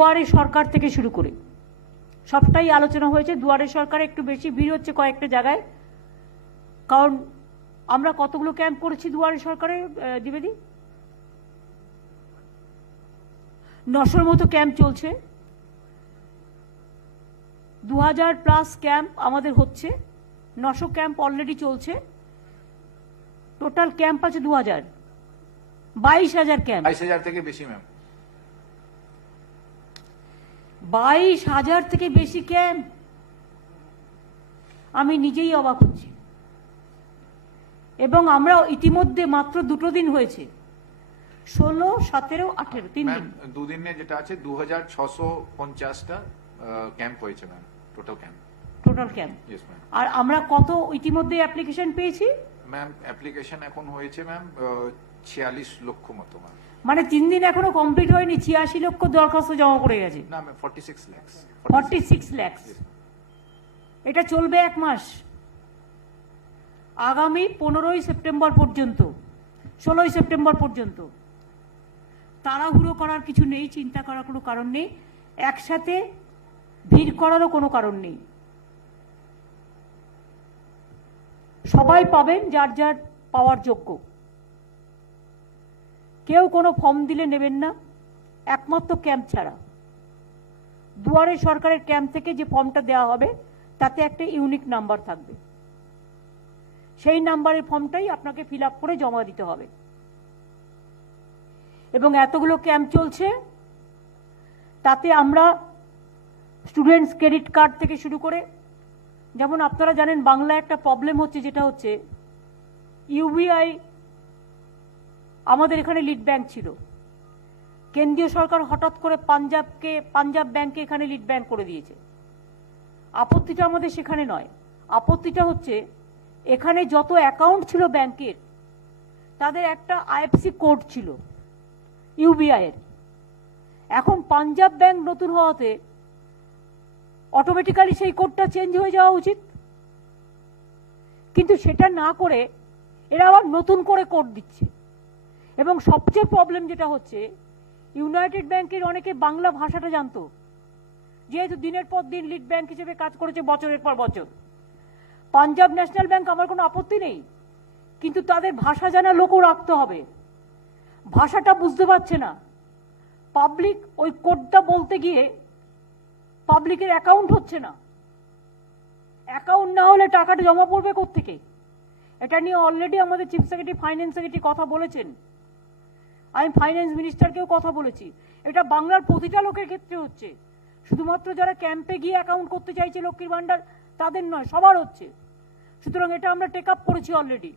দুয়ারে সরকার থেকে শুরু করে সবটাই আলোচনা হয়েছে। দুয়ারে সরকারে একটু বেশি ভিড় হচ্ছে কয়েকটা জায়গায়, কারণ আমরা কতগুলো ক্যাম্প করেছি দুয়ারে সরকারে দ্বিবেদী, 900-র মতো ক্যাম্প চলছে। 2000+ ক্যাম্প আমাদের হচ্ছে, 900 ক্যাম্প অলরেডি চলছে। টোটাল ক্যাম্প আছে 2000, 22,000 ক্যাম্প। 22,000 থেকে বেশি ম্যাম। 22,000 থেকে বেশি ক্যাম্প, আমি নিজেই অবাক হচ্ছি। এবং আমরা ইতিমধ্যে মাত্র 2 দিন হয়েছে, 16, 17, 18, 3 দিন। দুদিনে যেটা আছে 2650টা ক্যাম্প হয়েছে ma'am, total camp. Total camp. Yes ma'am. আর আমরা কত ইতিমধ্যে অ্যাপ্লিকেশন পেয়েছি ম্যাম? অ্যাপ্লিকেশন এখন হয়েছে ম্যাম 46 লক্ষ মতো ম্যাম। মানে 3 দিন এখনো কমপ্লিট হয়নি, 86 লক্ষ দরখাস্ত জমা পড়ে গেছে। না ম্যাম, 46 লাখ। 46 লাখ। এটা চলবে 1 মাস, আগামী 15ই সেপ্টেম্বর পর্যন্ত, 16ই সেপ্টেম্বর পর্যন্ত। তাড়াহুড়ো করার কিছু নেই, চিন্তা করার কোনো কারণ নেই, একসাথে ভিড় করারও কোনো কারণ নেই। সবাই পাবেন যার যার পাওয়ার যোগ্য। কেউ কোনো ফর্ম দিলে নেবেন না, একমাত্র ক্যাম্প ছাড়া। দুয়ারে সরকারের ক্যাম্প থেকে যে ফর্মটা দেওয়া হবে তাতে একটা ইউনিক নাম্বার থাকবে, সেই নাম্বারের ফর্মটাই আপনাকে ফিল আপ করে জমা দিতে হবে। এবং এতগুলো ক্যাম্প চলছে, তাতে আমরা স্টুডেন্টস ক্রেডিট কার্ড থেকে শুরু করে, যেমন আপনারা জানেন বাংলা একটা প্রবলেম হচ্ছে, যেটা হচ্ছে ইউবিআই আমাদের এখানে লিড ব্যাংক ছিল, কেন্দ্রীয় সরকার হঠাৎ করে পাঞ্জাব ব্যাংকে এখানে লিড ব্যাংক করে দিয়েছে। আপত্তিটা আমাদের সেখানে নয়, আপত্তিটা হচ্ছে এখানে যত অ্যাকাউন্ট ছিল ব্যাংকের, তাদের একটা আইএফসি কোড ছিল ইউবিআই এর। এখন পাঞ্জাব ব্যাংক নতুন হওয়াতে অটোমেটিক্যালি সেই কোডটা চেঞ্জ হয়ে যাওয়া উচিত, কিন্তু সেটা না করে এরা আবার নতুন করে কোড দিচ্ছে। এবং সবচেয়ে প্রবলেম যেটা হচ্ছে, ইউনাইটেড ব্যাংকের অনেকে বাংলা ভাষাটা জানতো, যেহেতু দিনের পর দিন লিড ব্যাংক হিসেবে কাজ করেছে বছরের পর বছর। পাঞ্জাব ন্যাশনাল ব্যাংক আমার কোনো আপত্তি নেই, কিন্তু তাদের ভাষা জানা লোকও রাখতে হবে। ভাষাটা বুঝতে পারছে না, পাবলিক ওই কোডটা বলতে গিয়ে পাবলিকের অ্যাকাউন্ট হচ্ছে না। অ্যাকাউন্ট না হলে টাকাটা জমা পড়বে কোত্থেকে? এটা নিয়ে অলরেডি আমাদের চিফ সেক্রেটারি, ফাইন্যান্স সেক্রেটারি কথা বলেছেন, আমি ফাইন্যান্স মিনিস্টারকেও কথা বলেছি। এটা বাংলার প্রতিটা লোকের ক্ষেত্রে হচ্ছে, শুধুমাত্র যারা ক্যাম্পে গিয়ে অ্যাকাউন্ট করতে চাইছে লক্ষ্মীর ভান্ডার তাদের নয়, সবার হচ্ছে। সুতরাং এটা আমরা টেক আপ করেছি অলরেডি।